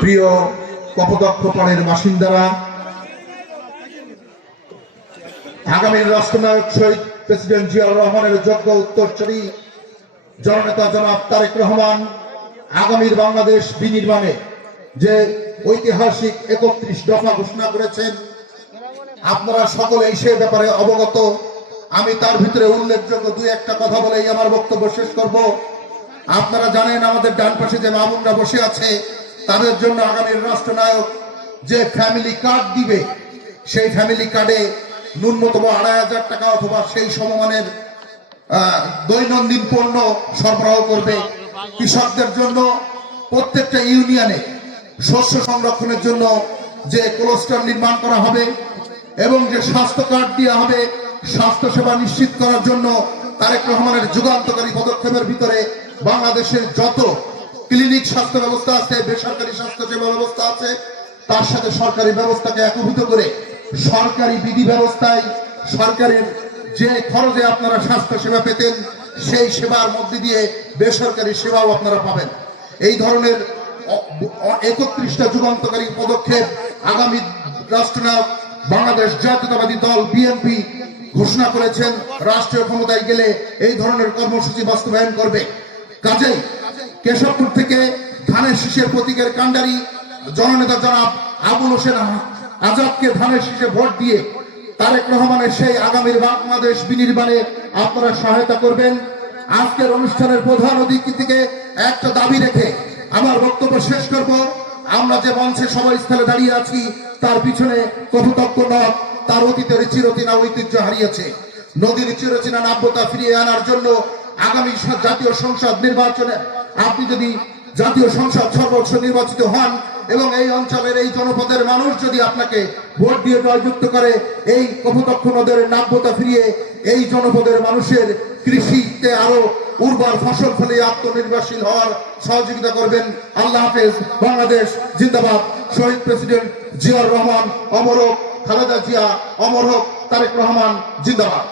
প্রিয় কপোতাক্ষ পাড়ের বাসিন্দারা, আগামী রাষ্ট্রনায়ক শহীদ প্রেসিডেন্ট জিয়াউর রহমানের যোগ্য উত্তরসূরি জননেতা জনাব তারেক রহমান আগামীর বাংলাদেশ বিনির্মাণে যে ঐতিহাসিক ৩১ দফা ঘোষণা করেছেন, আপনারা সকলেই সে ব্যাপারে অবগত। আমি তার ভিতরে উল্লেখযোগ্য দুই একটা কথা বলেই আমার বক্তব্য শেষ করব। আপনারা জানেন, আমাদের ডান পাশে যে মামুনরা বসে আছে, তাদের জন্য আগামীর রাষ্ট্রনায়ক যে ফ্যামিলি কার্ড দিবে, সেই ফ্যামিলি কার্ডে ন্যূনতম ২৫০০ টাকা অথবা সেই সমমানের দৈনন্দিন পণ্য সরবরাহ করবে। কৃষকদের জন্য প্রত্যেকটা ইউনিয়নে শস্য সংরক্ষণের জন্য যে কোল্ড নির্মাণ করা হবে এবং যে স্বাস্থ্য কার্ড দেওয়া হবে, স্বাস্থ্য সেবা নিশ্চিত করার জন্য তারেক রহমানের যুগান্তকারী পদক্ষেপের ভিতরে বাংলাদেশের যত ক্লিনিক স্বাস্থ্য ব্যবস্থা আছে, বেসরকারি স্বাস্থ্য সেবা ব্যবস্থা আছে, তার সাথে সরকারি ব্যবস্থাকে একীভূত করে সরকারি বিধি ব্যবস্থায় সরকারের যে খরচে আপনারা স্বাস্থ্য সেবা পেতেন, সেই সেবার মধ্যে দিয়ে বেসরকারি সেবাও আপনারা পাবেন। এই ধরনের ৩১টা যুগান্তকারী পদক্ষেপ আগামী রাষ্ট্রনায়ক বাংলাদেশ জাতীয়তাবাদী দল বিএনপি ঘোষণা করেছেন। রাষ্ট্রীয় ক্ষমতায় গেলে এই ধরনের কর্মসূচি বাস্তবায়ন করবে। কাজেই কেশবপুর থেকে ধানের শীষের প্রতীকের কাণ্ডারি জননেতা জনাব আবুল হোসেন আজাদকে ধানের শীষে ভোট দিয়ে তারেক রহমানের সেই আগামীর বাংলাদেশ বিনির্মাণে আপনারা সহায়তা করবেন। আজকের অনুষ্ঠানের প্রধান অতিথি থেকে একটা দাবি রেখে আমার বক্তব্য শেষ করব। আমরা যে মঞ্চে সভাস্থলে দাঁড়িয়ে আছি, তার পিছনে কপোতাক্ষ নদ তার অতীতের চিরচেনা ঐতিহ্য হারিয়েছে। নদীর চিরচেনা নাব্যতা ফিরিয়ে আনার জন্য আগামী জাতীয় সংসদ নির্বাচনে আপনি যদি জাতীয় সংসদ সর্বোচ্চ নির্বাচিত হন এবং এই অঞ্চলের এই জনপদের মানুষ যদি আপনাকে ভোট দিয়ে জয়যুক্ত করে, এই কপোতাক্ষ নদের নাব্যতা ফিরিয়ে এই জনপদের মানুষের কৃষিতে আরো উর্বর ফসল ফলে আত্মনির্ভরশীল হওয়ার সহযোগিতা করবেন। আল্লাহ হাফেজ। বাংলাদেশ জিন্দাবাদ। শহীদ প্রেসিডেন্ট জিয়াউর রহমান অমর হোক, খালেদা জিয়া অমর হোক, তারেক রহমান জিন্দাবাদ।